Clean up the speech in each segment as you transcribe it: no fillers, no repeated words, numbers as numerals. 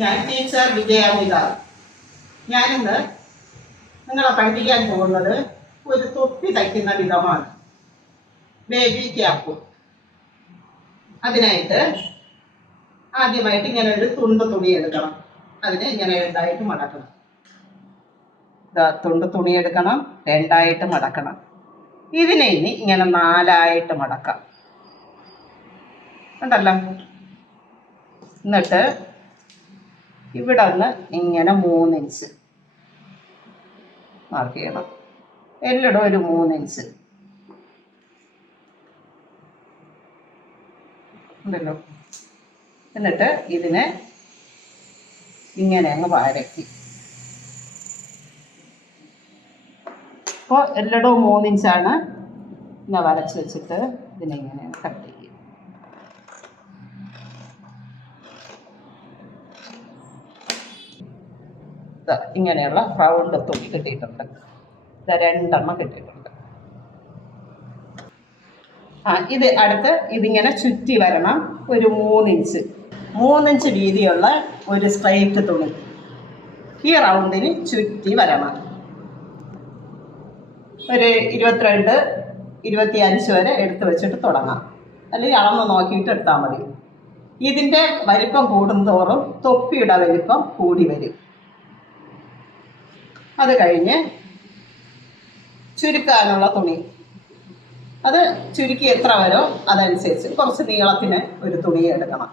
ഞാൻ ടീച്ചർ വിജയാമിത. ഞാനിന്ന് നിങ്ങളെ പഠിപ്പിക്കാൻ പോകുന്നത് ഒരു തൊപ്പി തയ്ക്കുന്ന വിധമാണ്, ബേബി ക്യാപ്പ്. അതിനായിട്ട് ആദ്യമായിട്ട് ഇങ്ങനെ ഒരു തുണ്ട് തുണി എടുക്കണം. അതിനെ ഇങ്ങനെ രണ്ടായിട്ട് മടക്കണം. തുണ്ട് തുണി എടുക്കണം, രണ്ടായിട്ട് മടക്കണം. ഇതിനെ ഇനി ഇങ്ങനെ നാലായിട്ട് മടക്കാം. ഉണ്ടല്ലോ. എന്നിട്ട് ഇവിടെ ഒന്ന് ഇങ്ങനെ 3 ഇഞ്ച് മാർക്ക് ചെയ്യണം. എല്ലടും ഒരു 3 ഇഞ്ച് ഉണ്ടല്ലോ. എന്നിട്ട് ഇതിനെ ഇങ്ങനെ അങ്ങ് വരക്കി. ഇപ്പോൾ എല്ലടവും 3 ഇഞ്ചാണ്. ഇങ്ങനെ വരച്ച് വെച്ചിട്ട് ഇതിനെ ഇങ്ങനെ കട്ട് ചെയ്യും. ഇങ്ങനെയുള്ള റൗണ്ട് തുണി കിട്ടിയിട്ടുണ്ട്. 2 എണ്ണം കിട്ടിയിട്ടുണ്ട്. ഇത് അടുത്ത് ഇതിങ്ങനെ ചുറ്റി വരണം. ഒരു 3 ഇഞ്ച് വീതിയുള്ള ഒരു സ്ട്രൈറ്റ് തുണി ഈ റൗണ്ടിന് ചുറ്റി വരണം. ഒരു 22-25 വരെ എടുത്ത് വെച്ചിട്ട് തുടങ്ങാം. അല്ലെങ്കിൽ അളന്ന് നോക്കിയിട്ട് എടുത്താൽ മതി. ഇതിൻ്റെ വലിപ്പം കൂടുന്തോറും തൊപ്പിയുടെ വലിപ്പം കൂടി വരും. അത് കഴിഞ്ഞ് ചുരുക്കാനുള്ള തുണി, അത് ചുരുക്കി എത്ര വരോ അതനുസരിച്ച് കുറച്ച് നീളത്തിന് ഒരു തുണി എടുക്കണം.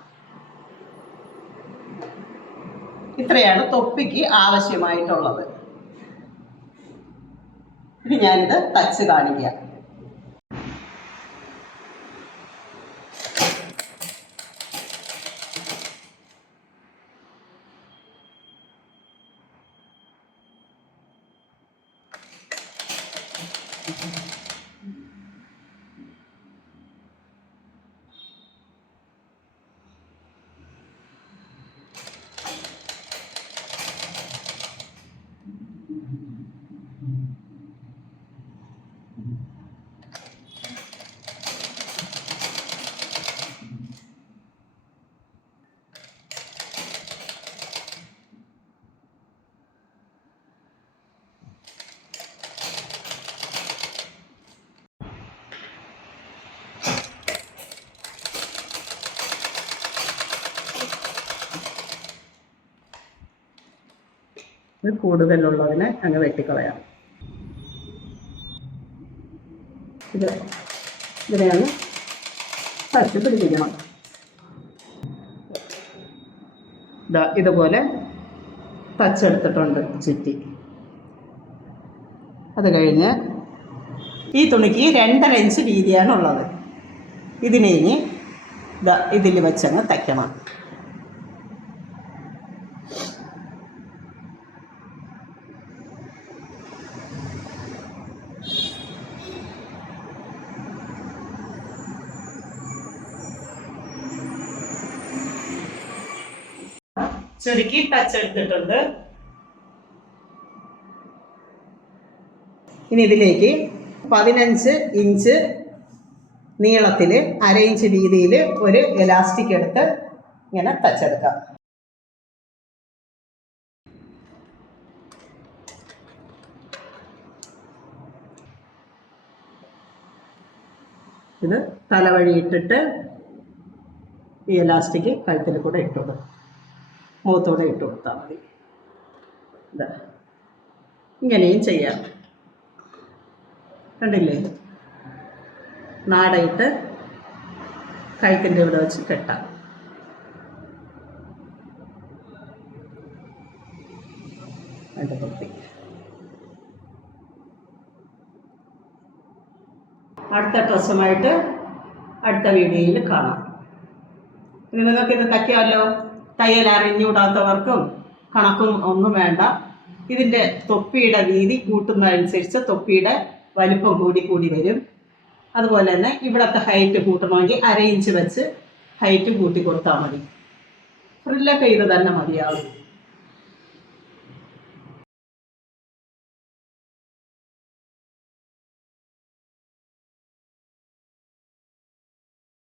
ഇത്രയാണ് തൊപ്പിക്ക് ആവശ്യമായിട്ടുള്ളത്. ഇനി ഞാനിത് തച്ച് കാണിക്കാം. കൂടുതലുള്ളതിനെ അങ്ങ് വെട്ടിക്കളയാം. ഇതിനെയാണ് തച്ച് പിടിപ്പിക്കണം. ഇതുപോലെ തച്ചെടുത്തിട്ടുണ്ട് ചുറ്റി. അത് കഴിഞ്ഞ് ഈ തുണിക്ക് 2.5 ഇഞ്ച് വീതിയാണുള്ളത്. ഇതിനെ ഇനി ഇതിൽ വെച്ചങ്ങ് തയ്ക്കണം. ചുരുക്കി തച്ചെടുത്തിട്ടുണ്ട്. ഇനി ഇതിലേക്ക് 15 ഇഞ്ച് നീളത്തിൽ 1/2 ഇഞ്ച് വീതിയിൽ ഒരു എലാസ്റ്റിക് എടുത്ത് ഇങ്ങനെ തച്ചെടുക്കാം. ഇത് തലവഴി ഇട്ടിട്ട് ഈ എലാസ്റ്റിക് കഴുത്തിൽ കൂടെ ഇട്ടോളൂ. മുഖത്തോടെ ഇട്ട് കൊടുത്താൽ മതി. ഇങ്ങനെയും ചെയ്യാം. കണ്ടില്ലേ? നാടയിട്ട് കഴുത്തിൻ്റെ ഇവിടെ വെച്ച് കെട്ടാം. അതിൻ്റെ തൊപ്പി. അടുത്ത ഡ്രസ്സുമായിട്ട് അടുത്ത വീഡിയോയിൽ കാണാം. ഇനി നിങ്ങൾക്കിത് തയ്ക്കാമല്ലോ. തയ്യൽ അറിഞ്ഞുകൂടാത്തവർക്കും കണക്കും ഒന്നും വേണ്ട. ഇതിൻ്റെ തൊപ്പിയുടെ വീതി കൂട്ടുന്നതനുസരിച്ച് തൊപ്പിയുടെ വലിപ്പം കൂടി വരും. അതുപോലെ തന്നെ ഇവിടുത്തെ ഹൈറ്റ് കൂട്ടണമെങ്കിൽ 1/2 ഇഞ്ച് വെച്ച് ഹൈറ്റ് കൂട്ടി കൊടുത്താൽ മതി. ഫ്രില്ലൊക്കെ ഇത് തന്നെ മതിയാവും.